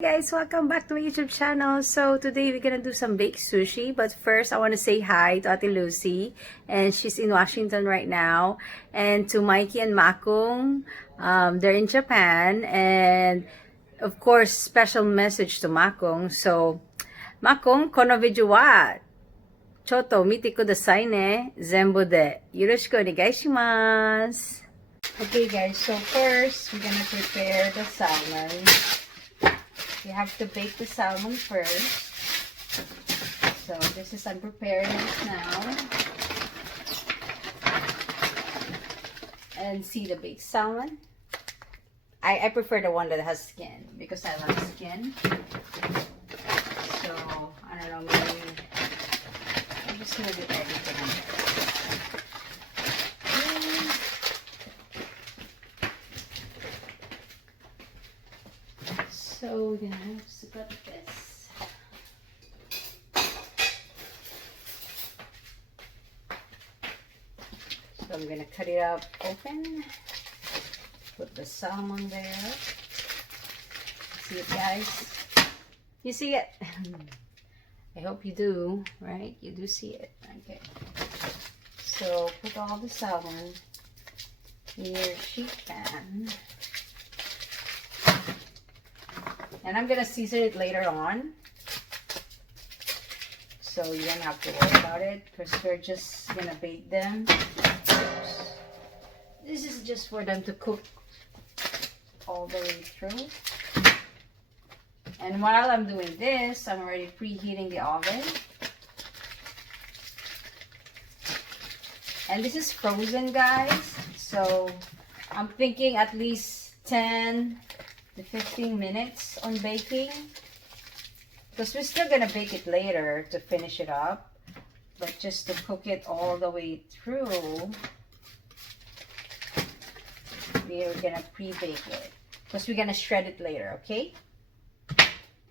Guys, welcome back to my YouTube channel. So today we're gonna do some baked sushi, but first I want to say hi to Ate Lucy, and she's in Washington right now, and to Mikey and Makung. They're in Japan, and of course special message to Makung. So Makung, kono video wa choto mite kudasai ne, zenbu de yoroshiku onegai shimasu. Okay guys, so first we're gonna prepare the salmon. You have to bake the salmon first. So this is, I'm preparing it now. And see the baked salmon. I prefer the one that has skin because I love skin. So I don't know, maybe I'm just gonna do everything on there. So we're gonna have to cut this. So I'm gonna cut it up open. Put the salmon there. See it, guys? You see it? I hope you do, right? You do see it. Okay. So put all the salmon in your sheet pan. And I'm gonna season it later on, so you don't have to worry about it because we're just gonna bake them. Oops. This is just for them to cook all the way through. And while I'm doing this, I'm already preheating the oven. And this is frozen, guys, so I'm thinking at least 10 to 15 minutes on baking, because we're still gonna bake it later to finish it up, but just to cook it all the way through, we're gonna pre-bake it because we're gonna shred it later. Okay,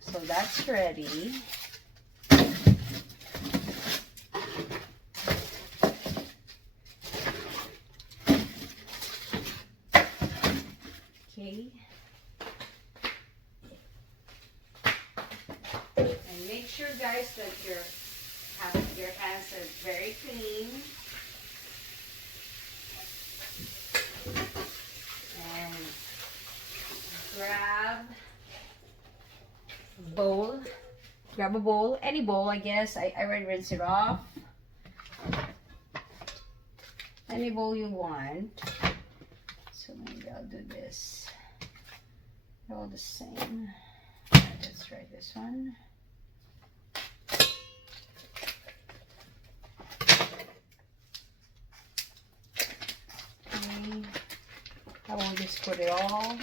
so that's ready. Okay. Make sure, guys, that your hands are very clean. And grab a bowl, any bowl, I guess. I already rinsed it off. Any bowl you want. So maybe I'll do this. They're all the same. Let's try this one. I won't just put it all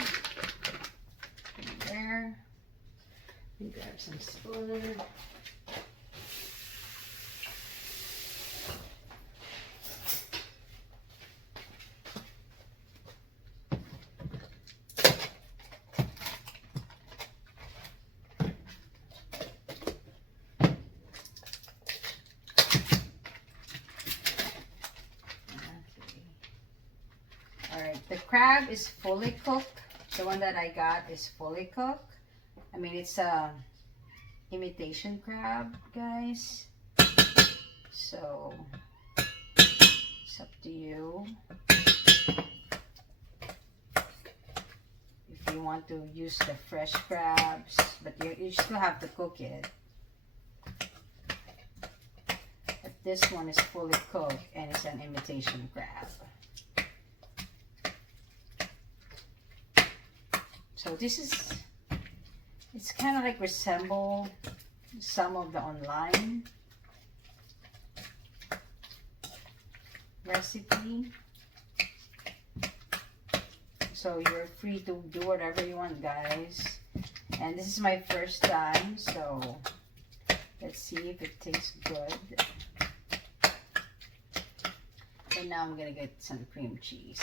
in there. Let me grab some spoon. The crab is fully cooked. The one that I got is fully cooked. I mean, it's a imitation crab, guys. So it's up to you. If you want to use the fresh crabs, but you still have to cook it. But this one is fully cooked and it's an imitation crab. So this is, it's kind of like resemble some of the online recipe. So you're free to do whatever you want, guys. And this is my first time, so let's see if it tastes good. And now I'm gonna get some cream cheese.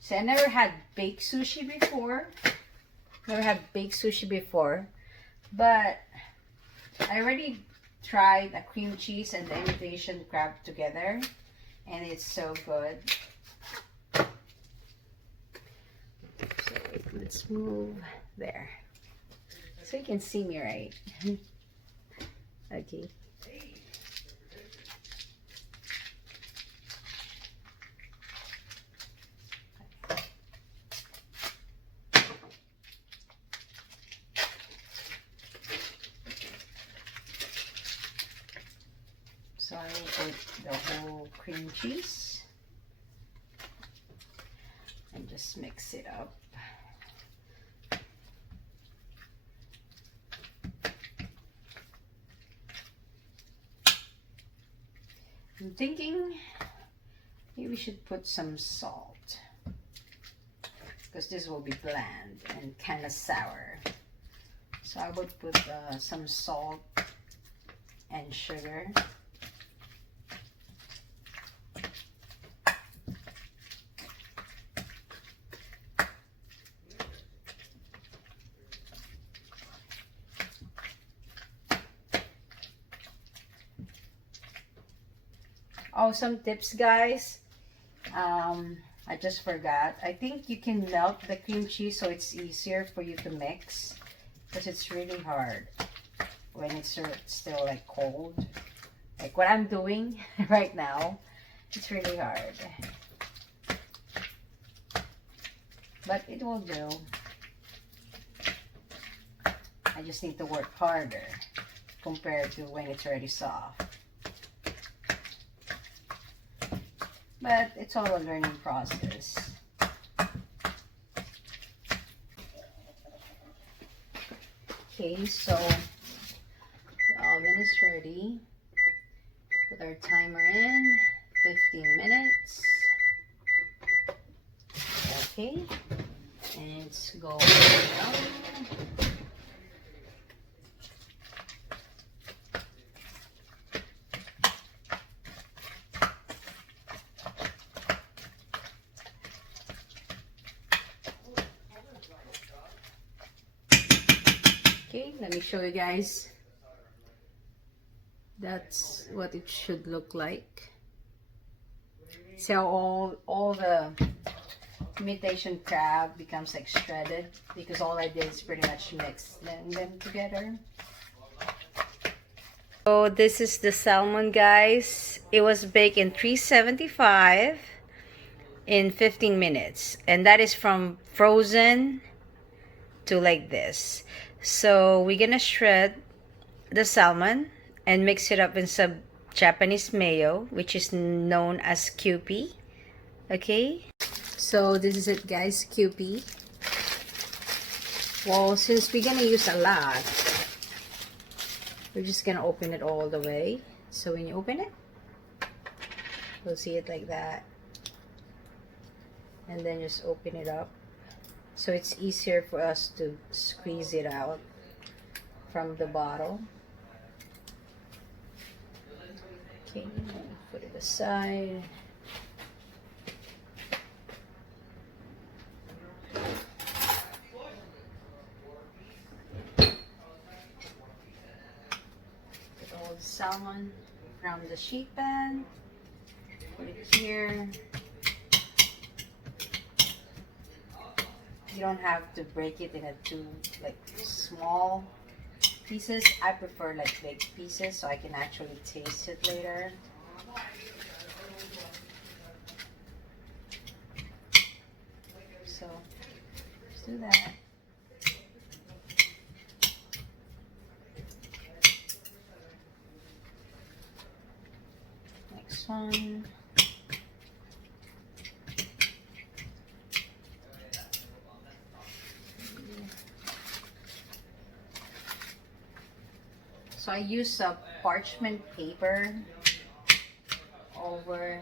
So I never had baked sushi before. But I already tried a cream cheese and the imitation crab together, and it's so good. So let's move there. So you can see me, right? Okay. So I will put the whole cream cheese and just mix it up. I'm thinking maybe we should put some salt because this will be bland and kind of sour. So I would put some salt and sugar. Oh, some tips, guys. I just forgot. I think you can melt the cream cheese so it's easier for you to mix, because it's really hard when it's still like cold. Like what I'm doing right now, it's really hard. But it will do. I just need to work harder compared to when it's already soft. But it's all a learning process. Okay, so the oven is ready. Put our timer in, 15 minutes. Okay, and it's going down. Okay, let me show you guys. That's what it should look like. See how all the imitation crab becomes like shredded, because all I did is pretty much mix them together. So this is the salmon, guys. It was baked in 375 in 15 minutes, and that is from frozen to like this. So we're gonna shred the salmon and mix it up in some Japanese mayo, which is known as Kewpie. Okay, so this is it, guys. Kewpie. Well, since we're gonna use a lot, we're just gonna open it all the way. So when you open it, you'll see it like that, and then just open it up so it's easier for us to squeeze it out from the bottle. Okay, put it aside. Put all the salmon from the sheet pan. Put it here. You don't have to break it in a too like small pieces. I prefer like big pieces so I can actually taste it later. So just do that. Next one. So I use a parchment paper over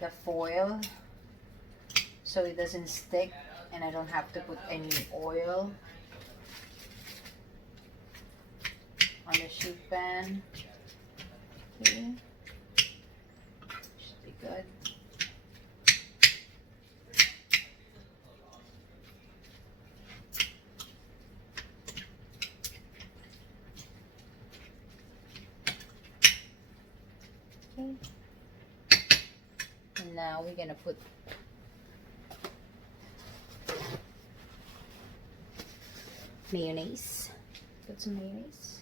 the foil so it doesn't stick and I don't have to put any oil on the sheet pan. Okay, should be good. Okay. And now we're gonna put mayonnaise. Put some mayonnaise.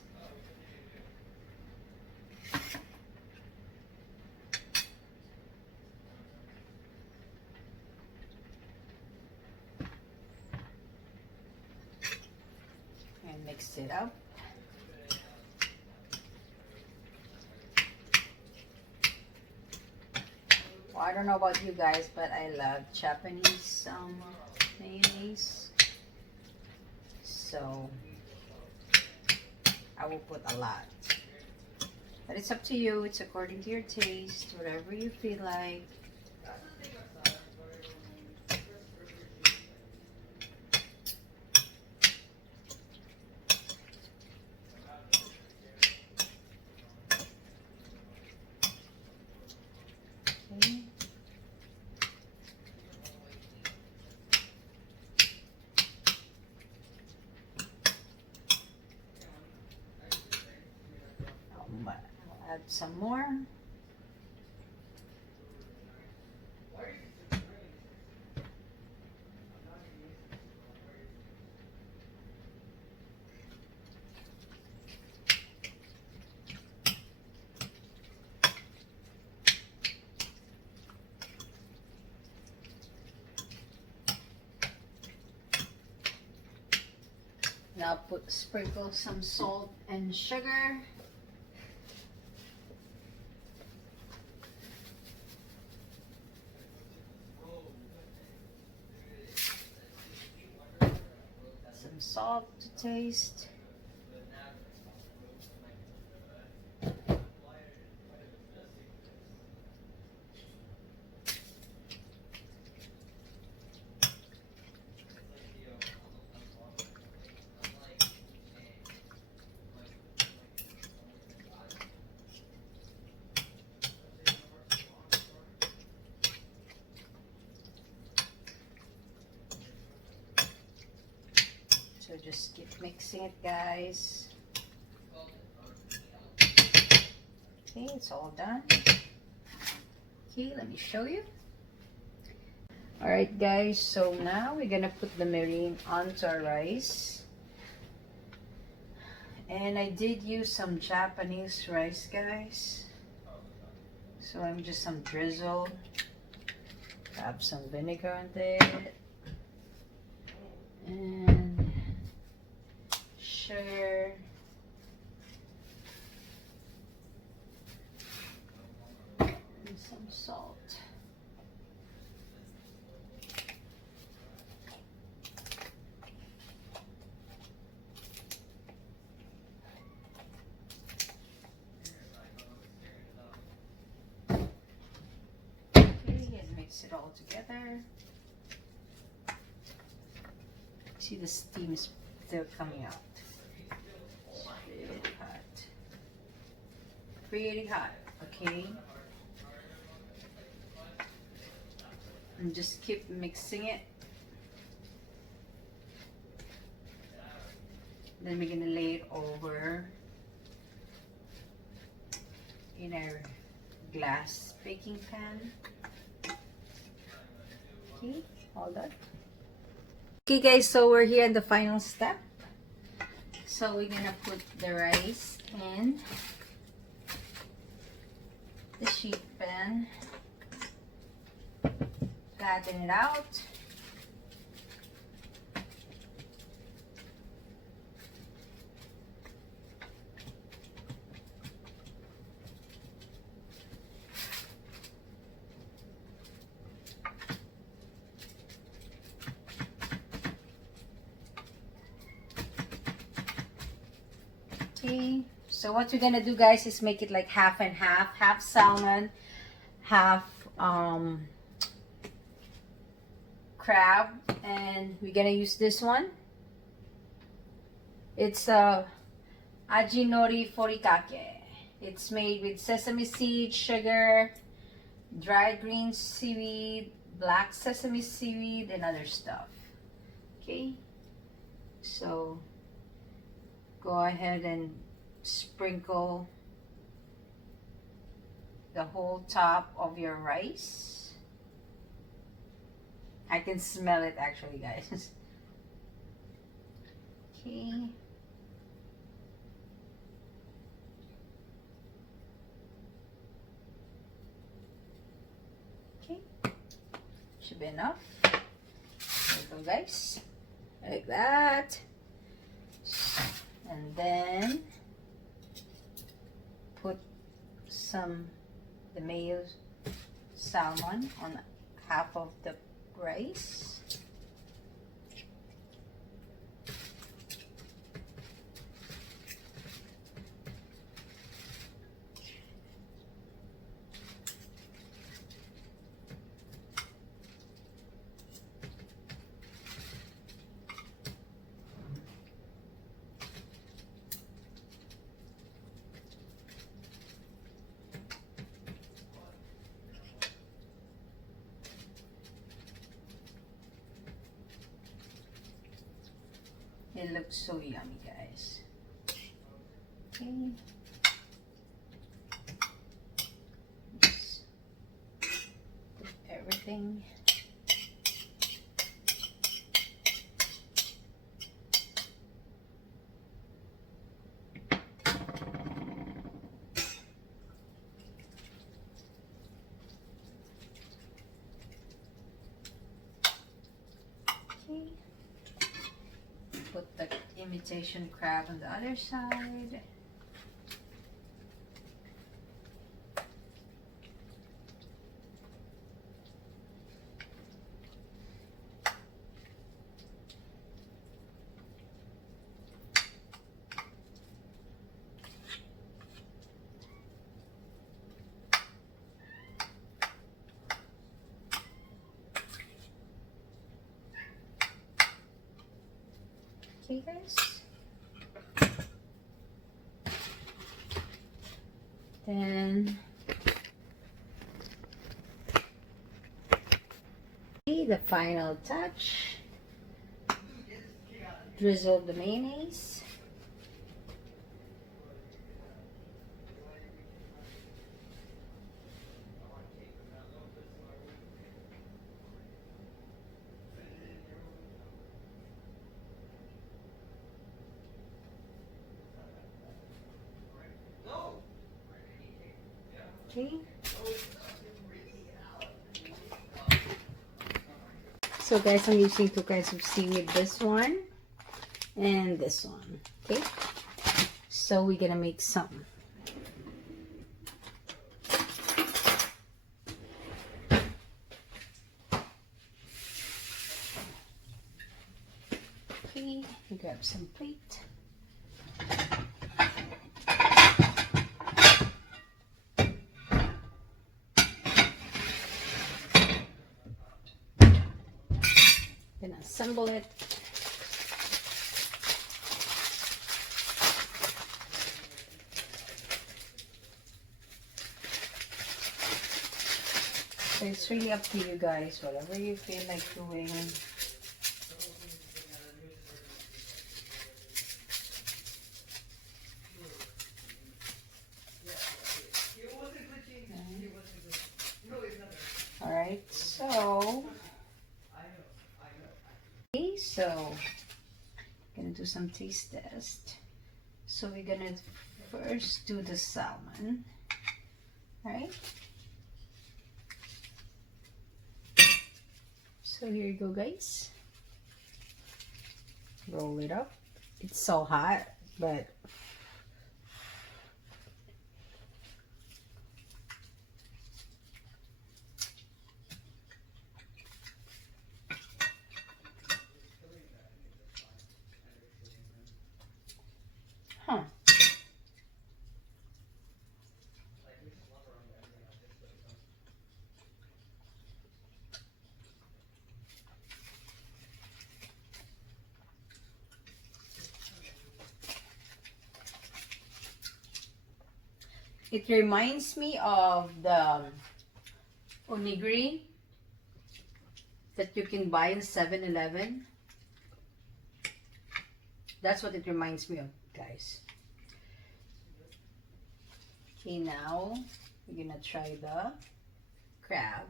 And mix it up. Well, I don't know about you guys, but I love Japanese mayonnaise. So I will put a lot. But it's up to you. It's according to your taste, whatever you feel like. Okay. I'll add some more. Now sprinkle some salt and sugar. Some salt to taste. So just keep mixing it, guys. Okay, it's all done. Okay, let me show you. Alright guys, so now we're gonna put the mirin onto our rice. And I did use some Japanese rice, guys. So I'm just some drizzle. Add some vinegar on it. And sugar. And some salt. Mix it all together. See, the steam is still coming out. It's really hot. Pretty hot, okay? And just keep mixing it. Then we're gonna lay it over in our glass baking pan. Okay, hold on. Okay guys, so we're here in the final step. So we're gonna put the rice in the sheet pan, flatten it out. Okay, so what we're gonna do, guys, is make it like half and half salmon, half crab, and we're gonna use this one. It's ajinori furikake. It's made with sesame seed, sugar, dried green seaweed, black sesame seaweed, and other stuff. Okay, so go ahead and sprinkle the whole top of your rice. I can smell it actually, guys. Okay. Okay. Should be enough. There you go, guys. Like that. And then put the mayo salmon on half of the rice. It looks so yummy, guys. Okay. Just put everything. Okay. Put the imitation crab on the other side. Okay, guys. Then the final touch. Drizzle the mayonnaise. Okay. So guys, I'm using two kinds of seaweed, this one and this one. Okay. So we're gonna make some. Okay, grab some plate. Then assemble it. So it's really up to you guys, whatever you feel like doing. Alright, so gonna do some taste test. So we're gonna first do the salmon. Alright. So here you go, guys. Roll it up. It's so hot, but it reminds me of the onigiri that you can buy in 7-Eleven. That's what it reminds me of, guys. Okay, now we're gonna try the crab.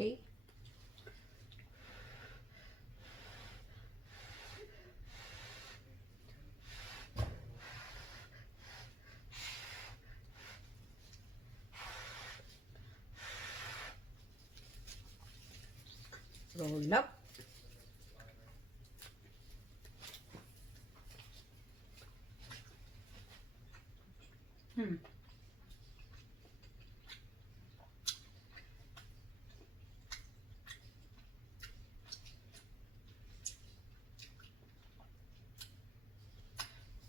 Okay. Roll up.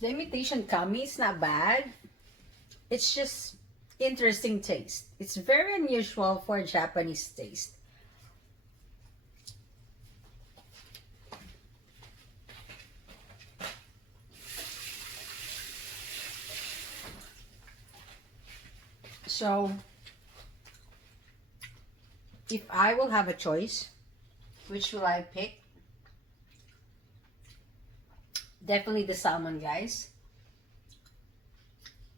The imitation kami is not bad. It's just interesting taste. It's very unusual for a Japanese taste. So, if I will have a choice, which will I pick? Definitely the salmon, guys.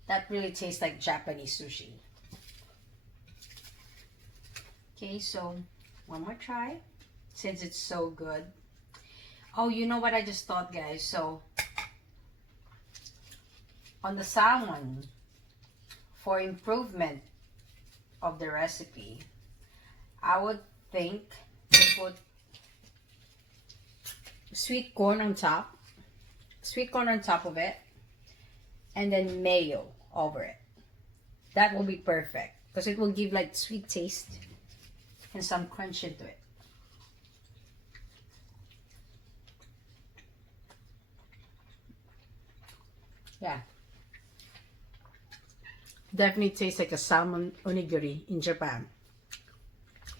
That really tastes like Japanese sushi. Okay, so one more try since it's so good. Oh, you know what I just thought, guys? So, on the salmon, for improvement of the recipe, I would think to put sweet corn on top of it, and then mayo over it. That will be perfect because it will give like sweet taste and some crunch into it. Yeah. Definitely tastes like a salmon onigiri in Japan.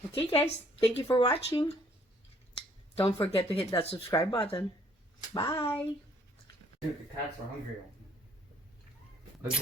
Okay, guys. Thank you for watching. Don't forget to hit that subscribe button. Bye. Dude, the cats are hungry. Look.